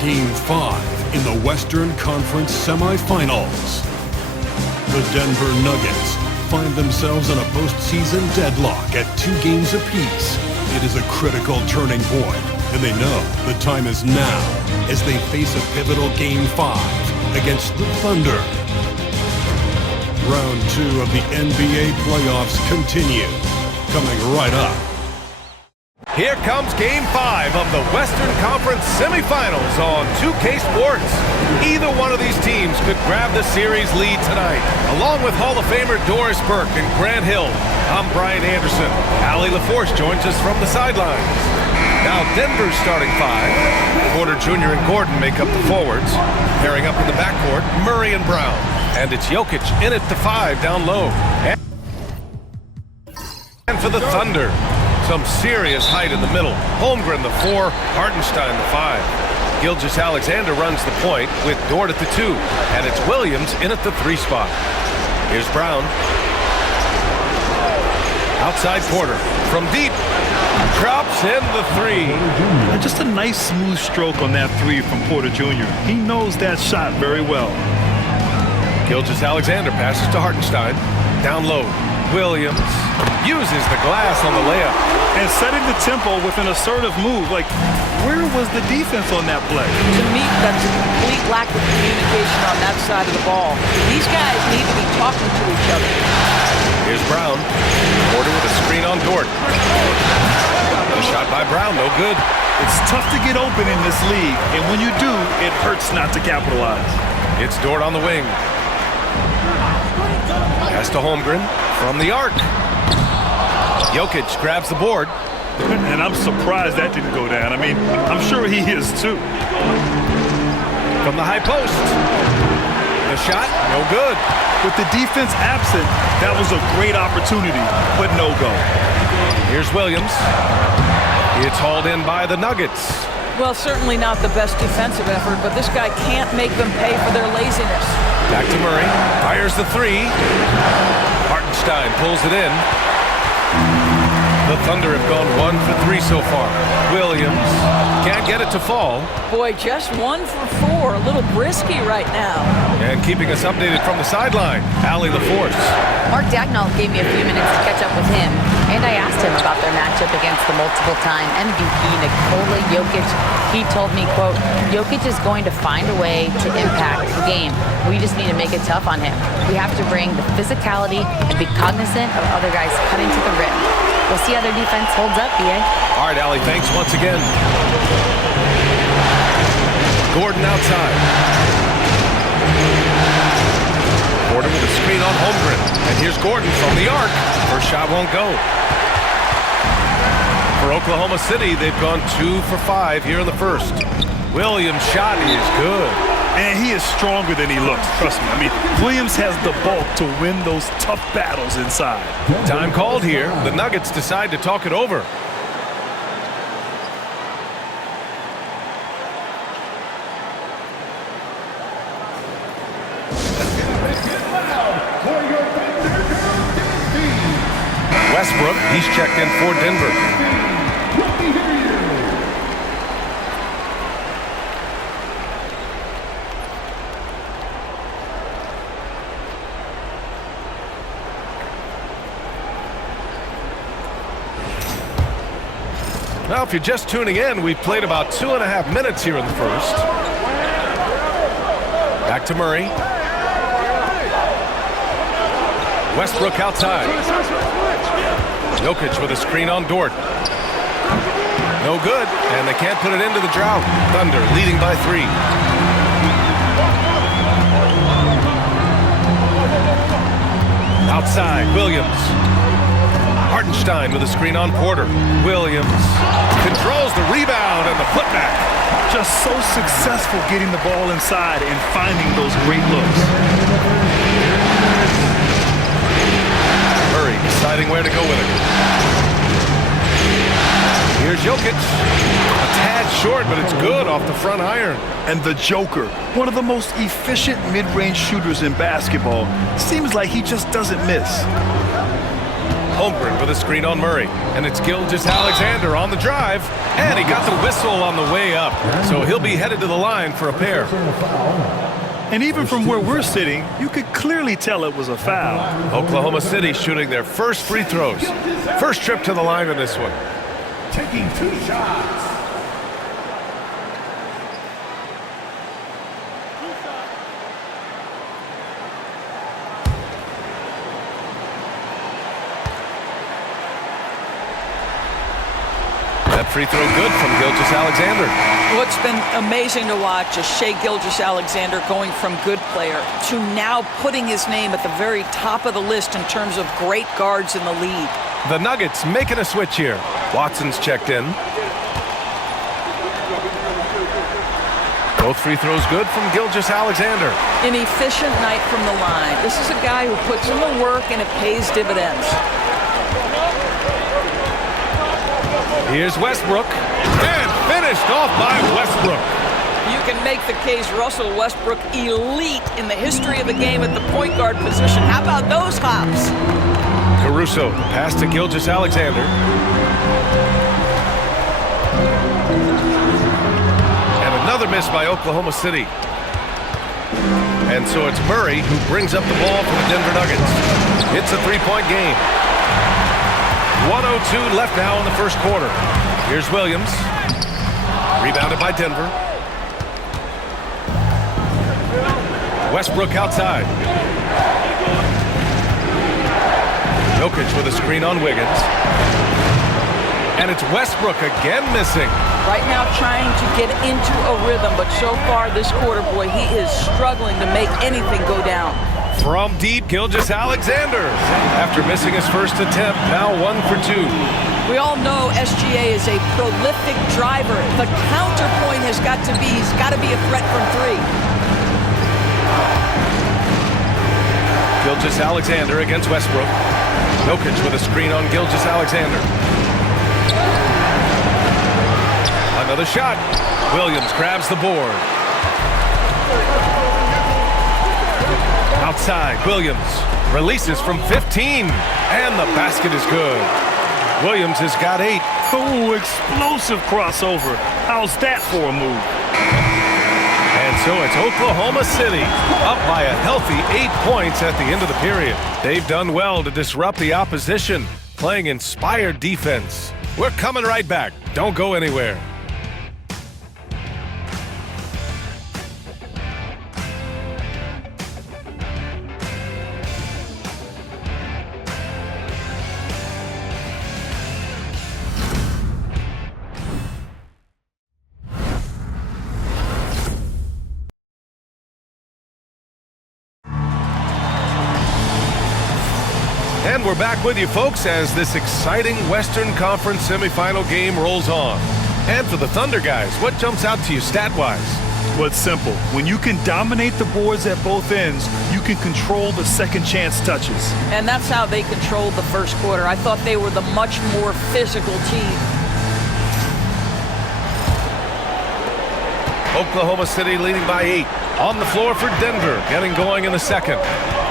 Game 5 in the Western Conference semifinals. The Denver Nuggets find themselves in a postseason deadlock at 2 games apiece. It is a critical turning point, and they know the time is now as they face a pivotal Game 5 against the Thunder. Round 2 of the NBA playoffs continue, coming right up. Here comes Game 5 of the Western Conference semifinals on 2K Sports. Either one of these teams could grab the series lead tonight. Along with Hall of Famer Doris Burke and Grant Hill, I'm Brian Anderson. Allie LaForce joins us from the sidelines. Now Denver's starting 5. Porter Jr. and Gordon make up the forwards. Pairing up in the backcourt, Murray and Brown. And it's Jokic in at the 5 down low. And for the Thunder, some serious height in the middle. Holmgren the 4, Hartenstein the 5. Gilgeous-Alexander runs the point with Dort at the 2. And it's Williams in at the 3 spot. Here's Brown. Outside Porter from deep. Drops in the 3. And just a nice smooth stroke on that 3 from Porter Jr. He knows that shot very well. Gilgeous-Alexander passes to Hartenstein. Down low. Williams uses the glass on the layup. And setting the tempo with an assertive move. Like, where was the defense on that play? To me, that's a complete lack of communication on that side of the ball. These guys need to be talking to each other. Here's Brown. Porter with a screen on Dort. The shot by Brown, no good. It's tough to get open in this league, and when you do, it hurts not to capitalize. It's Dort on the wing. Pass to Holmgren from the arc. Jokic grabs the board. And I'm surprised that didn't go down. I mean, I'm sure he is too. From the high post. The shot, no good. With the defense absent, that was a great opportunity, but no go. Here's Williams. It's hauled in by the Nuggets. Well, certainly not the best defensive effort, but this guy can't make them pay for their laziness. Back to Murray. Fires the 3. Hartenstein pulls it in. The Thunder have gone 1 for 3 so far. Williams can't get it to fall. Boy, just 1 for 4. A little brisky right now. And keeping us updated from the sideline, Allie LaForce. Mark Dagnall gave me a few minutes to catch up with him, and I asked him about their matchup against the multiple-time MVP Nikola Jokic. He told me, quote, Jokic is going to find a way to impact the game. We just need to make it tough on him. We have to bring the physicality and be cognizant of other guys cutting to the rim. We'll see how their defense holds up, BA. All right, Allie, thanks once again. Gordon outside. Gordon with a screen on Holmgren. And here's Gordon from the arc. First shot won't go. For Oklahoma City, they've gone 2 for 5 here in the first. Williams' shot is good. And he is stronger than he looks, trust me. I mean, Williams has the bulk to win those tough battles inside. Time called here. The Nuggets decide to talk it over. Westbrook, he's checked in for Denver. Now, if you're just tuning in, we've played about 2.5 minutes here in the first. Back to Murray. Westbrook outside. Jokic with a screen on Dort. No good, and they can't put it into the drought. Thunder leading by 3. Outside, Williams. Hartenstein with a screen on Porter. Williams controls the rebound and the putback. Just so successful getting the ball inside and finding those great looks. Murray deciding where to go with it. Here's Jokic. A tad short, but it's good off the front iron. And the Joker, one of the most efficient mid-range shooters in basketball, seems like he just doesn't miss. Holmgren with a screen on Murray. And it's Gilgeous-Alexander on the drive. And he got the whistle on the way up. So he'll be headed to the line for a pair. And even from where we're sitting, you could clearly tell it was a foul. Oklahoma City shooting their first free throws. First trip to the line in this one. Taking 2 shots. That free throw good from Gilgeous-Alexander. What's been amazing to watch is Shai Gilgeous-Alexander going from good player to now putting his name at the very top of the list in terms of great guards in the league. The Nuggets making a switch here. Watson's checked in. Both free throws good from Gilgeous-Alexander. An efficient night from the line. This is a guy who puts in the work and it pays dividends. Here's Westbrook. And finished off by Westbrook. You can make the case Russell Westbrook elite in the history of the game at the point guard position. How about those hops? Caruso, pass to Gilgeous-Alexander. And another miss by Oklahoma City. And so it's Murray who brings up the ball for the Denver Nuggets. It's a three-point game. 1:02 left now in the first quarter. Here's Williams. Rebounded by Denver. Westbrook outside. Jokic with a screen on Wiggins. And it's Westbrook again missing. Right now trying to get into a rhythm, but so far this quarter, boy, he is struggling to make anything go down. From deep, Gilgeous-Alexander. After missing his first attempt, now 1 for 2. We all know SGA is a prolific driver. The counterpoint has got to be, he's got to be a threat from 3. Gilgeous-Alexander against Westbrook. Jokic with a screen on Gilgeous-Alexander. Another shot. Williams grabs the board. Outside, Williams releases from 15, and the basket is good. Williams has got 8. Oh, explosive crossover. How's that for a move? And so it's Oklahoma City up by a healthy 8 points at the end of the period. They've done well to disrupt the opposition, playing inspired defense. We're coming right back. Don't go anywhere. And we're back with you, folks, as this exciting Western Conference semifinal game rolls on. And for the Thunder guys, what jumps out to you stat-wise? Well, it's simple. When you can dominate the boards at both ends, you can control the second chance touches. And that's how they controlled the first quarter. I thought they were the much more physical team. Oklahoma City leading by 8. On the floor for Denver, getting going in the second.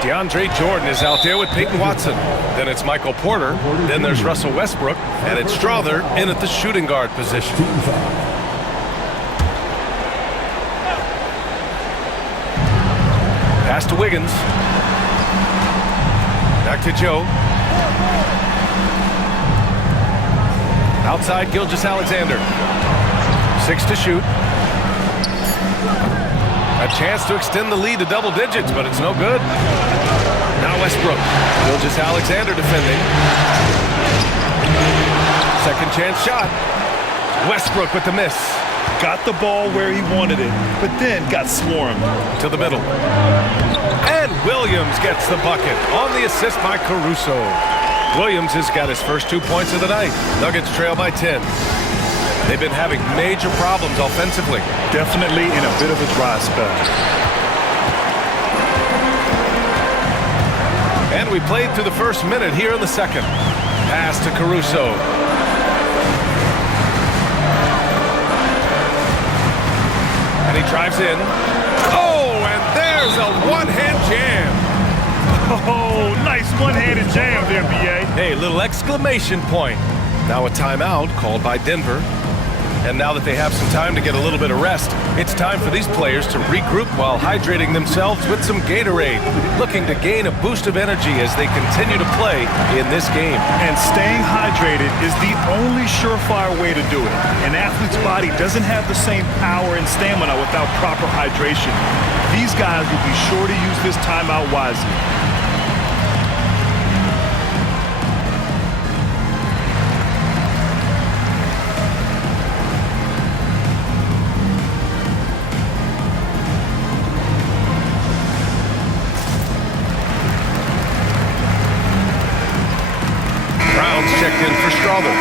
DeAndre Jordan is out there with Peyton Watson. Then it's Michael Porter. Then there's Russell Westbrook. And it's Strother in at the shooting guard position. Pass to Wiggins. Back to Joe. Outside, Gilgeous-Alexander. 6 to shoot. A chance to extend the lead to double digits, but it's no good. Now Westbrook. Gilgeous-Alexander defending. Second chance shot. Westbrook with the miss. Got the ball where he wanted it, but then got swarmed. To the middle. And Williams gets the bucket on the assist by Caruso. Williams has got his first 2 points of the night. Nuggets trail by 10. They've been having major problems offensively. Definitely in a bit of a dry spell. And we played through the first minute here in the second. Pass to Caruso. And he drives in. Oh, and there's a one-hand jam. Oh, nice Nice one-handed jam there, B.A. Hey, little exclamation point. Now a timeout called by Denver. And now that they have some time to get a little bit of rest, it's time for these players to regroup while hydrating themselves with some Gatorade, looking to gain a boost of energy as they continue to play in this game. And staying hydrated is the only surefire way to do it. An athlete's body doesn't have the same power and stamina without proper hydration. These guys will be sure to use this timeout wisely. Checked in for Straubel.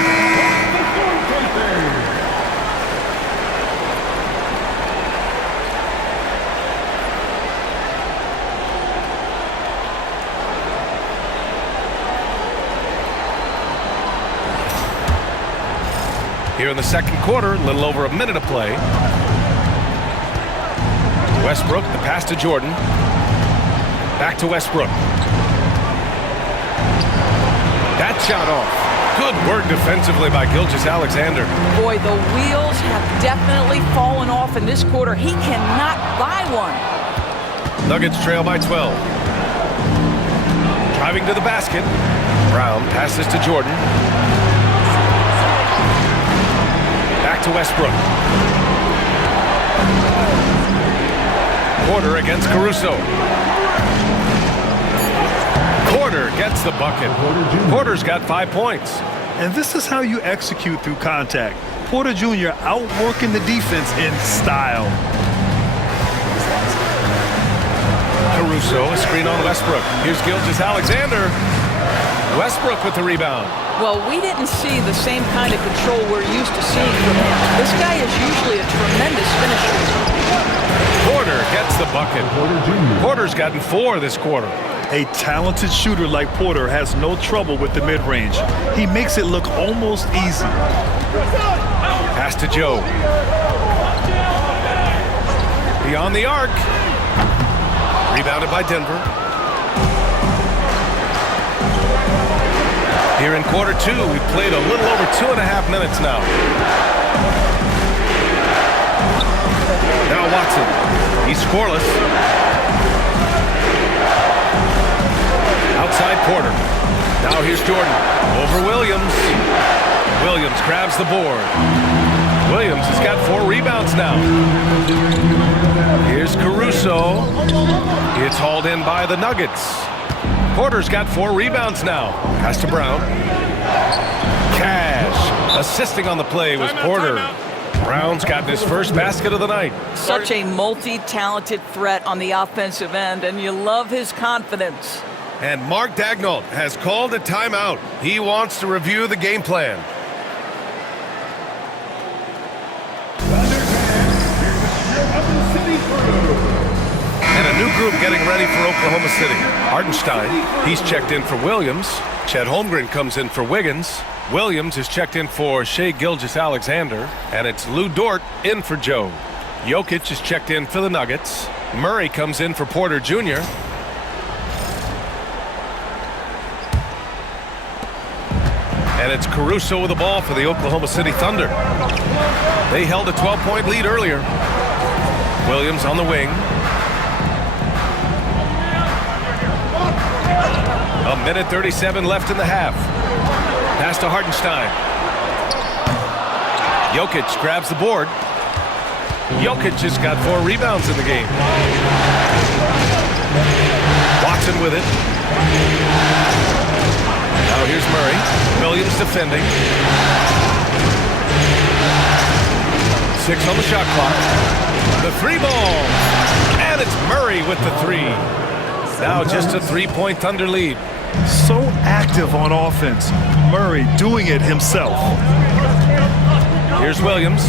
Here in the second quarter, a little over a minute of play. Westbrook, the pass to Jordan. Back to Westbrook. That shot off. Good work defensively by Gilgeous-Alexander. Boy, the wheels have definitely fallen off in this quarter. He cannot buy one. Nuggets trail by 12. Driving to the basket. Brown passes to Jordan. Back to Westbrook. Porter against Caruso. Porter gets the bucket. Porter's got 5 points. And this is how you execute through contact. Porter Jr. outworking the defense in style. Caruso, a screen on Westbrook. Here's Gilgeous-Alexander. Westbrook with the rebound. Well, we didn't see the same kind of control we're used to seeing from him. This guy is usually a tremendous finisher. Porter gets the bucket. Porter's gotten 4 this quarter. A talented shooter like Porter has no trouble with the mid-range. He makes it look almost easy. Pass to Joe. Beyond the arc. Rebounded by Denver. Here in quarter 2, we've played a little over 2.5 minutes now. Now Watson. He's scoreless. Outside Porter. Now here's Jordan. Over Williams. Williams grabs the board. Williams has got 4 rebounds now. Here's Caruso. It's hauled in by the Nuggets. Porter's got 4 rebounds now. Pass to Brown. Cash. Assisting on the play was Porter. Brown's gotten his first basket of the night. Such a multi-talented threat on the offensive end, and you love his confidence. And Mark Daigneault has called a timeout. He wants to review the game plan. And a new group getting ready for Oklahoma City. Hartenstein, he's checked in for Williams. Chet Holmgren comes in for Wiggins. Williams is checked in for Shai Gilgeous-Alexander. And it's Lou Dort in for Joe. Jokic is checked in for the Nuggets. Murray comes in for Porter Jr. And it's Caruso with the ball for the Oklahoma City Thunder. They held a 12-point lead earlier. Williams on the wing. A minute 37 left in the half. Pass to Hartenstein. Jokic grabs the board. Jokic just got 4 rebounds in the game. Watson with it. Now here's Murray. Williams defending. 6 on the shot clock. The 3 ball. And it's Murray with the 3. Now just a 3-point Thunder lead. So active on offense. Murray doing it himself. Here's Williams.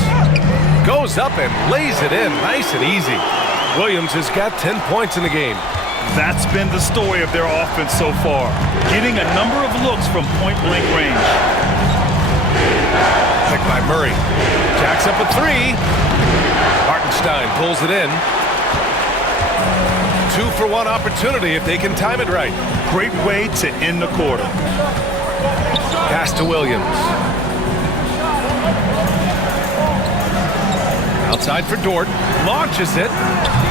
Goes up and lays it in nice and easy. Williams has got 10 points in the game. That's been the story of their offense so far. Getting a number of looks from point-blank range. Picked by Murray. Jacks up a 3. Hartenstein pulls it in. 2-for-1 opportunity if they can time it right. Great way to end the quarter. Pass to Williams. Outside for Dort. Launches it.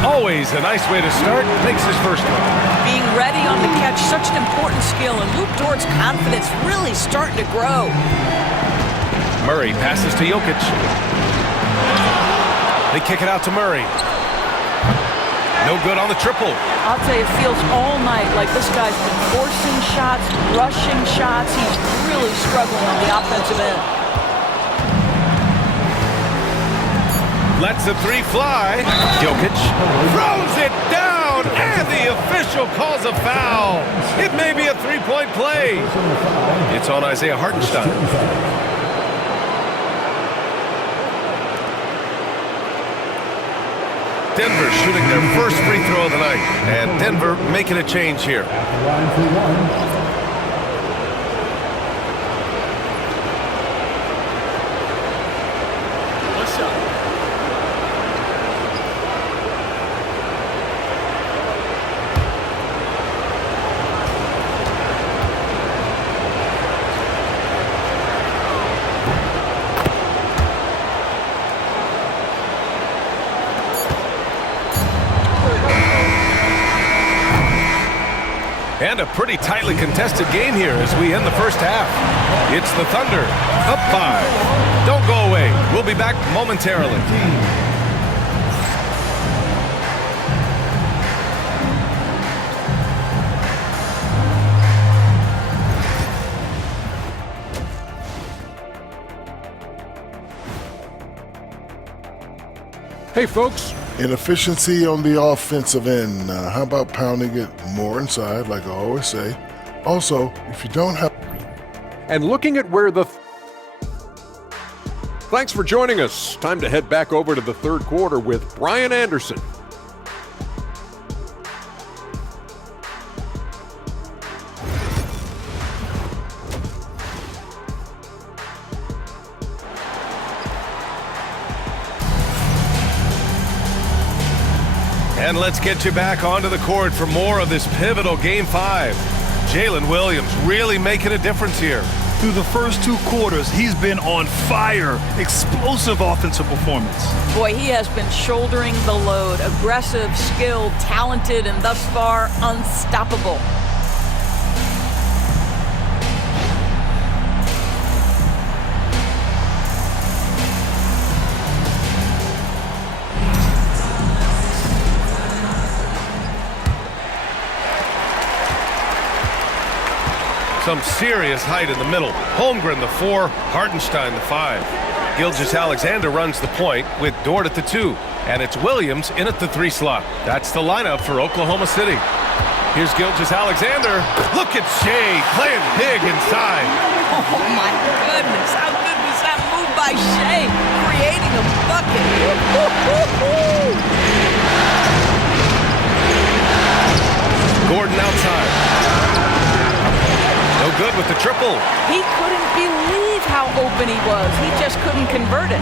Always a nice way to start. Makes his first one. Being ready on the catch, such an important skill, and Luke Dort's confidence really starting to grow. Murray passes to Jokic. They kick it out to Murray. No good on the triple. I'll tell you, it feels all night like this guy's been forcing shots, rushing shots. He's really struggling on the offensive end. Lets the three fly. Jokic throws it down, and the official calls a foul. It may be a three-point play. It's on Isaiah Hartenstein. Denver shooting their first free throw of the night, and Denver making a change here. And a pretty tightly contested game here as we end the first half. It's the Thunder, up 5. Don't go away. We'll be back momentarily. Hey, folks. Inefficiency on the offensive end. How about pounding it more inside, like I always say? Also, if you don't have... And looking at where the... Thanks for joining us. Time to head back over to the third quarter with Brian Anderson. And let's get you back onto the court for more of this pivotal Game 5. Jalen Williams really making a difference here. Through the first 2 quarters, he's been on fire. Explosive offensive performance. Boy, he has been shouldering the load. Aggressive, skilled, talented, and thus far, unstoppable. Some serious height in the middle. Holmgren the 4, Hartenstein the 5. Gilgeous-Alexander runs the point with Dort at the 2. And it's Williams in at the 3 slot. That's the lineup for Oklahoma City. Here's Gilgeous-Alexander. Look at Shea playing big inside. Oh my goodness, how good was that move by Shea, creating a bucket. Gordon outside. No good with the triple. He couldn't believe how open he was. He just couldn't convert it.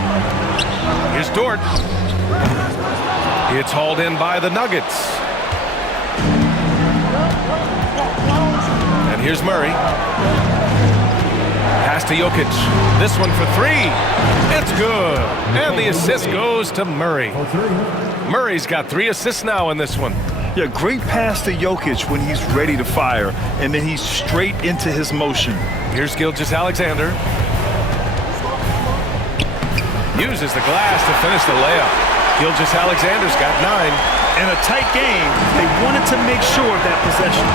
Here's Dort. It's hauled in by the Nuggets. And here's Murray. Pass to Jokic. This one for 3. It's good. And the assist goes to Murray. Murray's got 3 assists now in this one. Yeah, great pass to Jokic when he's ready to fire, and then he's straight into his motion. Here's Gilgeous-Alexander. Uses the glass to finish the layup. Gilgeous-Alexander's got 9. In a tight game, they wanted to make sure of that possession.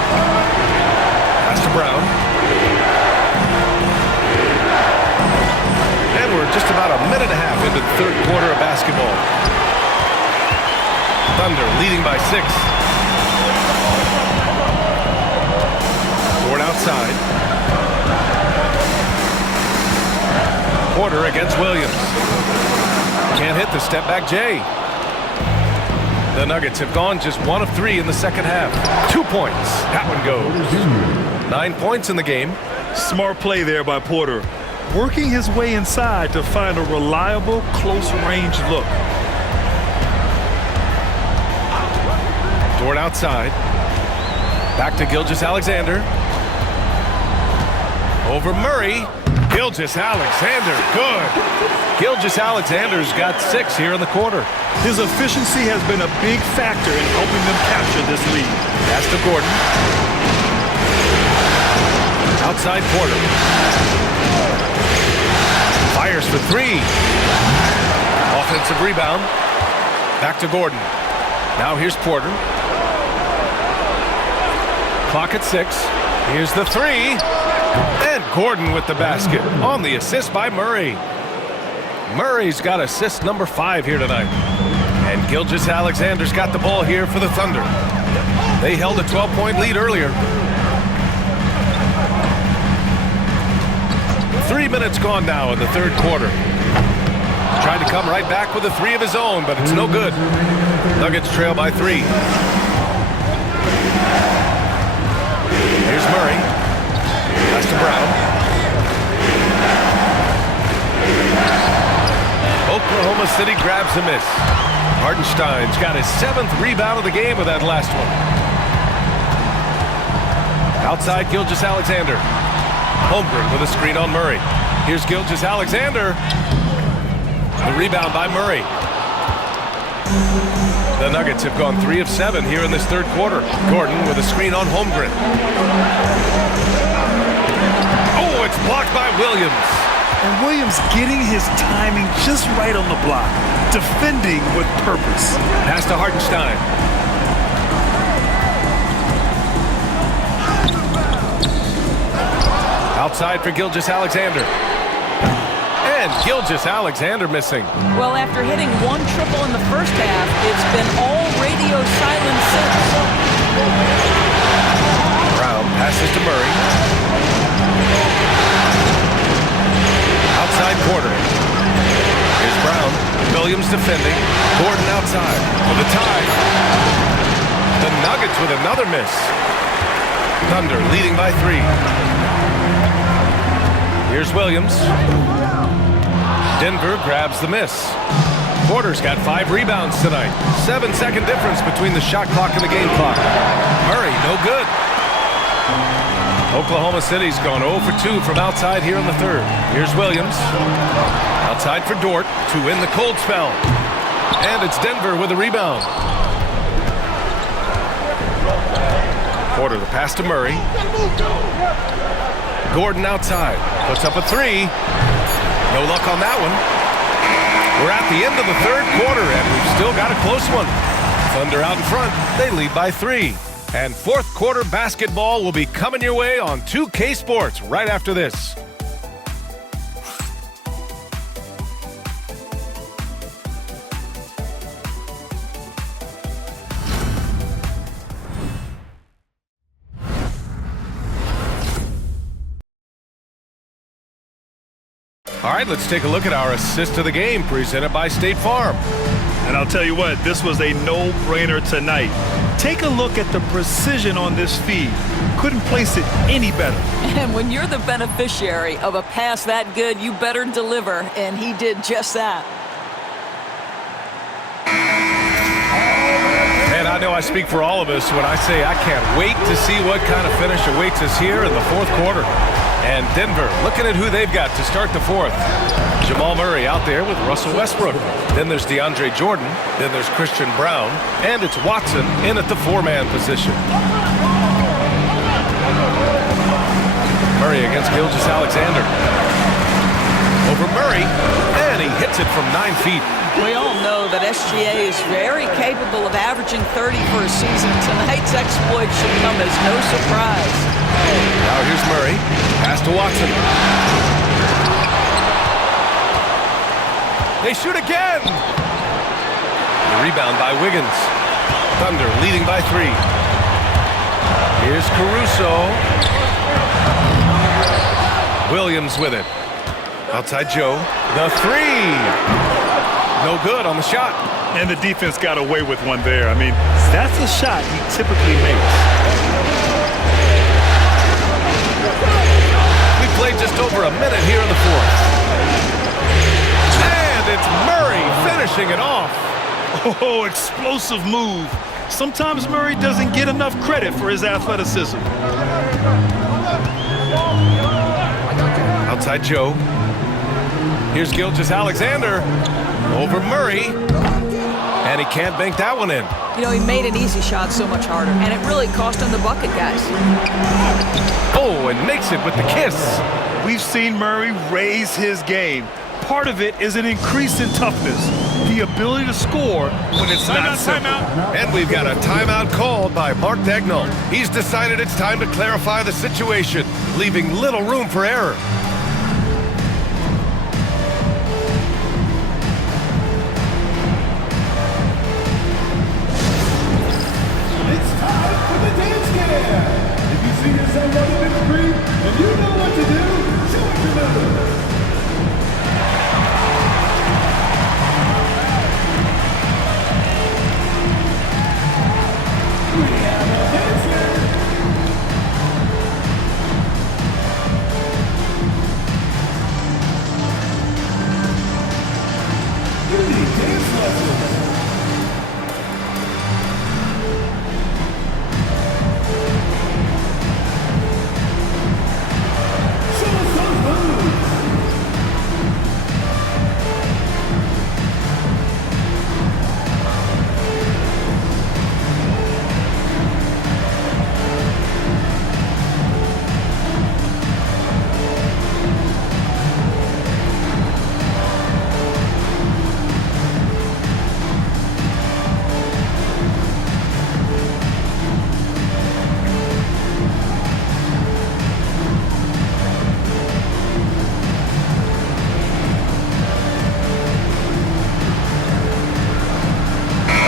Pass to Brown. And we're just about a minute and a half into the third quarter of basketball. Thunder leading by 6. Dort outside. Porter against Williams. Can't hit the step back Jay. The Nuggets have gone just 1 of 3 in the second half. 2 points. That one goes. 9 points in the game. Smart play there by Porter. Working his way inside to find a reliable, close-range look. Dort outside. Back to Gilgeous-Alexander. Over Murray. Gilgeous-Alexander, good. Gilgeous-Alexander's got 6 here in the quarter. His efficiency has been a big factor in helping them capture this lead. Pass to Gordon. Outside Porter. Fires for 3. Offensive rebound. Back to Gordon. Now here's Porter. Clock at 6. Here's the 3. And Gordon with the basket on the assist by Murray. Murray's got assist number 5 here tonight. And Gilgeous-Alexander's got the ball here for the Thunder. They held a 12-point lead earlier. 3 minutes gone now in the third quarter. Tried to come right back with a 3 of his own, but it's no good. Nuggets trail by 3. Here's Murray. Pass to Brown. Oklahoma City grabs a miss. Hartenstein's got his 7th rebound of the game with that last one. Outside Gilgeous-Alexander. Holmgren with a screen on Murray. Here's Gilgeous-Alexander. The rebound by Murray. The Nuggets have gone 3 of 7 here in this third quarter. Gordon with a screen on Holmgren. Oh, it's blocked by Williams. And Williams getting his timing just right on the block. Defending with purpose. Pass to Hartenstein. Outside for Gilgeous-Alexander. And Gilgeous-Alexander missing. Well, after hitting 1 triple in the first half, it's been all radio silence since. Brown passes to Murray. Outside Porter. Here's Brown. Williams defending. Gordon outside for the tie. The Nuggets with another miss. Thunder leading by 3. Here's Williams. Denver grabs the miss. Porter's got 5 rebounds tonight. 7-second difference between the shot clock and the game clock. Murray, no good. Oklahoma City's gone 0 for 2 from outside here in the third. Here's Williams. Outside for Dort to win the cold spell. And it's Denver with a rebound. Porter the pass to Murray. Gordon outside. Puts up a 3. No luck on that one. We're at the end of the third quarter, and we've still got a close one. Thunder out in front. They lead by 3. And fourth quarter basketball will be coming your way on 2K Sports right after this. All right, let's take a look at our assist of the game presented by State Farm. And I'll tell you what, this was a no-brainer tonight. Take a look at the precision on this feed. Couldn't place it any better. And when you're the beneficiary of a pass that good, you better deliver, and he did just that. And I know I speak for all of us when I say I can't wait to see what kind of finish awaits us here in the fourth quarter. And Denver looking at who they've got to start the fourth. Jamal Murray out there with Russell Westbrook. Then there's DeAndre Jordan. Then there's Christian Brown. And it's Watson in at the 4-man position. Murray against Gilgeous-Alexander. Over Murray. And he hits it from 9 feet. We all know that SGA is very capable of averaging 30 for a season. Tonight's exploit should come as no surprise. Now here's Murray. Pass to Watson. They shoot again. The rebound by Wiggins. Thunder leading by 3. Here's Caruso. Williams with it. Outside Joe. The 3. No good on the shot. And the defense got away with one there. I mean, that's a shot he typically makes. We played just over a minute here in the fourth. And it's Murray finishing it off. Oh, explosive move. Sometimes Murray doesn't get enough credit for his athleticism. Outside Joe. Here's Gilgeous-Alexander over Murray. And he can't bank that one in. You know, he made an easy shot so much harder, and it really cost him the bucket, guys. Oh, and makes it with the kiss. We've seen Murray raise his game. Part of it is an increase in toughness, the ability to score when it's not simple. And we've got a timeout called by Mark Daigneault. He's decided it's time to clarify the situation, leaving little room for error. It's time for the dance cam. If you see yourself on the big screen and you know what to do, show it to them. We have a dancer. You need dance lessons. Show us those moves.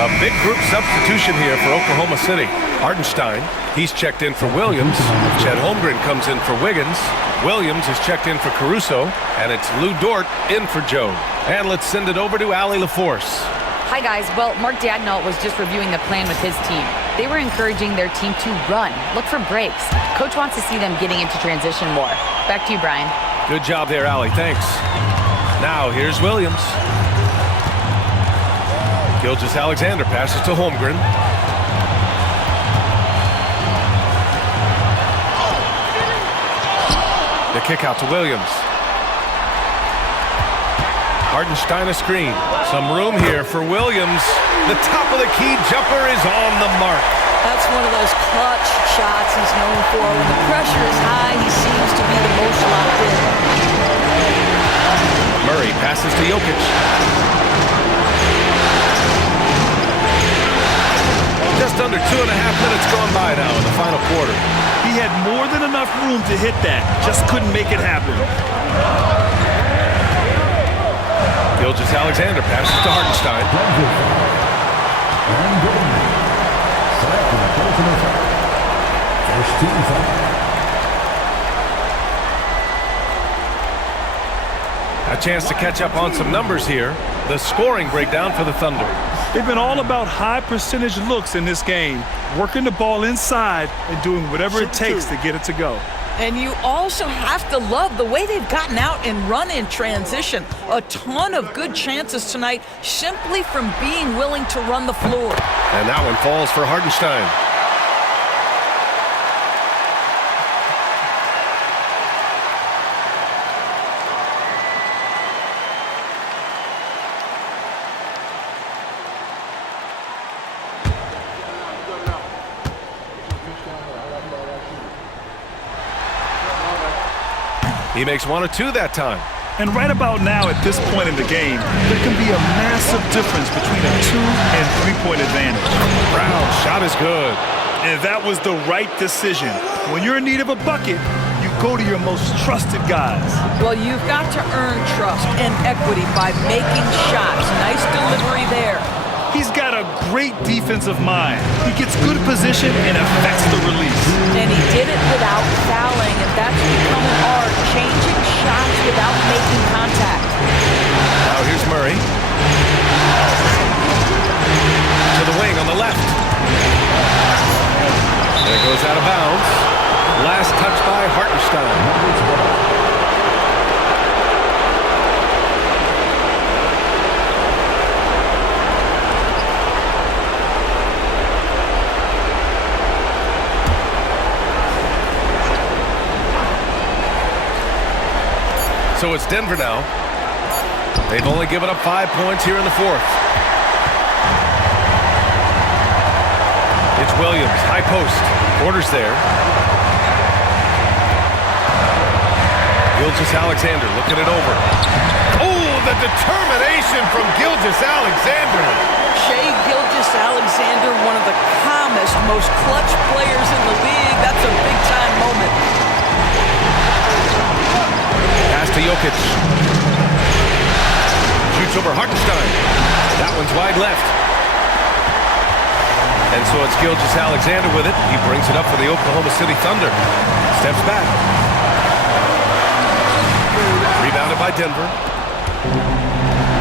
A big group substitution here for Oklahoma City. Hartenstein, he's checked in for Williams. Chet Holmgren comes in for Wiggins. Williams is checked in for Caruso. And it's Lou Dort in for Joe. And let's send it over to Allie LaForce. Hi, guys. Well, Mark Daigneault was just reviewing the plan with his team. They were encouraging their team to run, look for breaks. Coach wants to see them getting into transition more. Back to you, Brian. Good job there, Allie. Thanks. Now, here's Williams. Gilgeous-Alexander passes to Holmgren. The kick out to Williams. Hartenstein a screen. Some room here for Williams. The top of the key jumper is on the mark. That's one of those clutch shots he's known for. When the pressure is high, he seems to be the most locked in. Murray passes to Jokic. Just under 2.5 minutes gone by now in the final quarter. He had more than enough room to hit that, just couldn't make it happen. Gilgeous-Alexander passes to Hartenstein. A chance to catch up on some numbers here. The scoring breakdown for the Thunder. They've been all about high percentage looks in this game, working the ball inside and doing whatever it takes to get it to go. And you also have to love the way they've gotten out and run in transition. A ton of good chances tonight simply from being willing to run the floor. And that one falls for Hartenstein. He makes 1 or 2 that time. And right about now, at this point in the game, there can be a massive difference between a 2- and 3-point advantage. Brown's shot is good. And that was the right decision. When you're in need of a bucket, you go to your most trusted guys. Well, you've got to earn trust and equity by making shots. Nice delivery there. He's got a great defensive mind. He gets good position and affects the release. And he did it without fouling, and that's become an art, changing shots without making contact. Now here's Murray. To the wing on the left. There goes out of bounds. Last touch by Hartenstein. So it's Denver now. They've only given up 5 points here in the fourth. It's Williams, high post. Porter's there. Gilgeous-Alexander looking it over. Oh, the determination from Gilgeous-Alexander. Shai Gilgeous-Alexander, one of the calmest, most clutch players in the league. That's a big-time moment. Pass to Jokic. Shoots over Hartenstein. That one's wide left. And so it's Gilgeous-Alexander with it. He brings it up for the Oklahoma City Thunder. Steps back. Rebounded by Denver.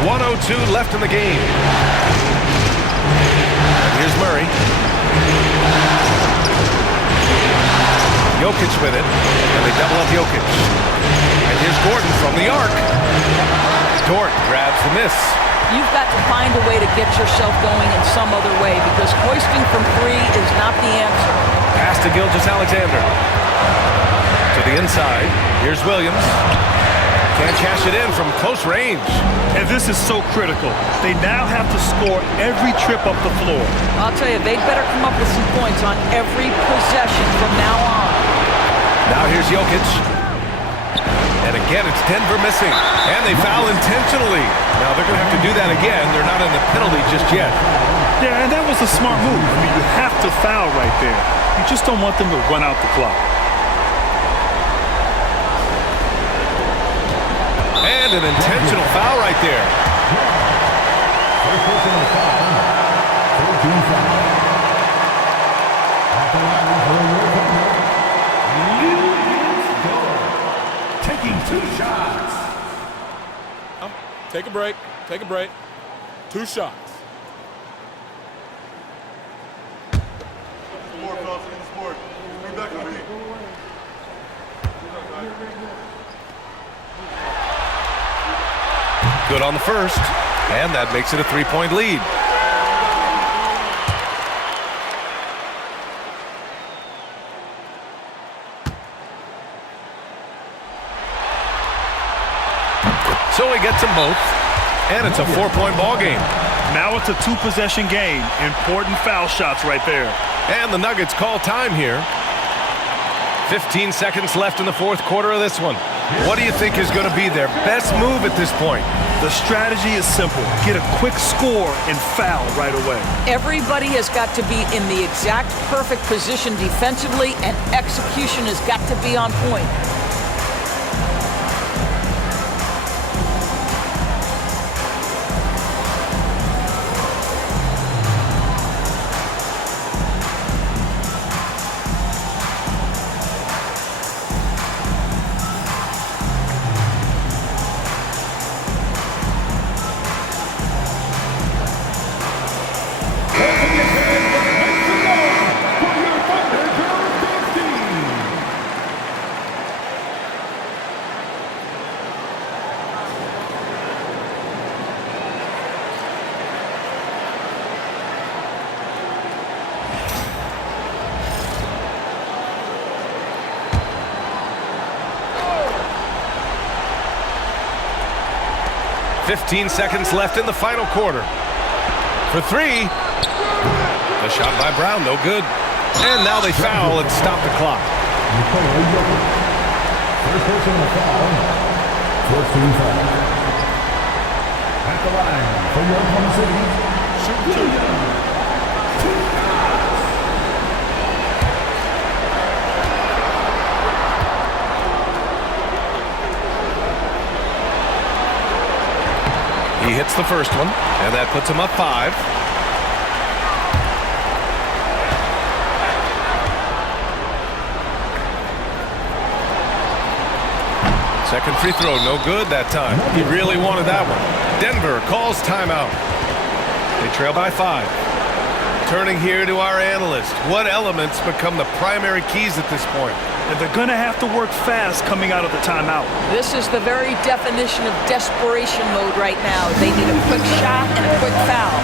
1:02 left in the game. And here's Murray. Jokic with it. And they double up Jokic. And here's Gordon from the arc. Dort grabs the miss. You've got to find a way to get yourself going in some other way because hoisting from three is not the answer. Pass to Gilgeous-Alexander. To the inside. Here's Williams. Can't cash it in from close range. And this is so critical. They now have to score every trip up the floor. I'll tell you, they'd better come up with some points on every possession from now on. Now here's Jokic. And again, it's Denver missing. And they foul intentionally. Now they're going to have to do that again. They're not in the penalty just yet. Yeah, and that was a smart move. I mean, you have to foul right there. You just don't want them to run out the clock. And an intentional foul right there. Taking 2 shots. Take a break. Take a break. 2 shots. Good on the first. And that makes it a 3-point lead. So he gets them both. And it's a 4-point ball game. Now it's a 2-possession game. Important foul shots right there. And the Nuggets call time here. 15 seconds left in the fourth quarter of this one. What do you think is going to be their best move at this point? The strategy is simple. Get a quick score and foul right away. Everybody has got to be in the exact perfect position defensively, and execution has got to be on point. .15 seconds left in the final quarter. For 3. The shot by Brown, no good. And now they foul and stop the clock. First person to foul. First team foul. At the line for your Oklahoma City. Williams. He hits the first one, and that puts him up 5. Second free throw, no good that time. He really wanted that one. Denver calls timeout. They trail by 5. Turning here to our analyst. What elements become the primary keys at this point? And they're going to have to work fast coming out of the timeout. This is the very definition of desperation mode right now. They need a quick shot and a quick foul.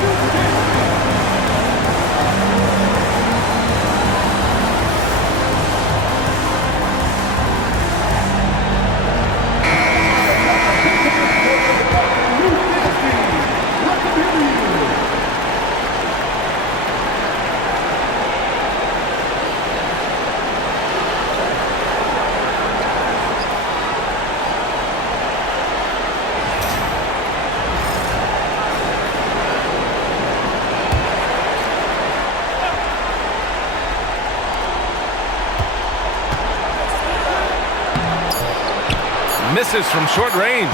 misses from short range.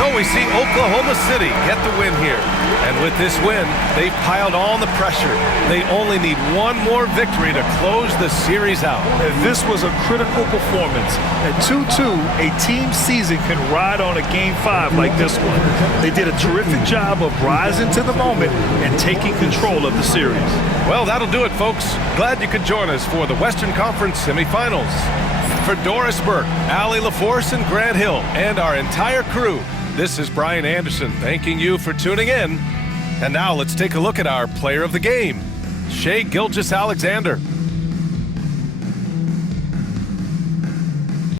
So we see Oklahoma City get the win here. And with this win, they've piled on the pressure. They only need one more victory to close the series out. And this was a critical performance. At 2-2, a team season can ride on a Game 5 like this one. They did a terrific job of rising to the moment and taking control of the series. Well, that'll do it, folks. Glad you could join us for the Western Conference semifinals. For Doris Burke, Allie LaForce, and Grant Hill, and our entire crew, this is Brian Anderson thanking you for tuning in. And now let's take a look at our player of the game, Shai Gilgeous-Alexander.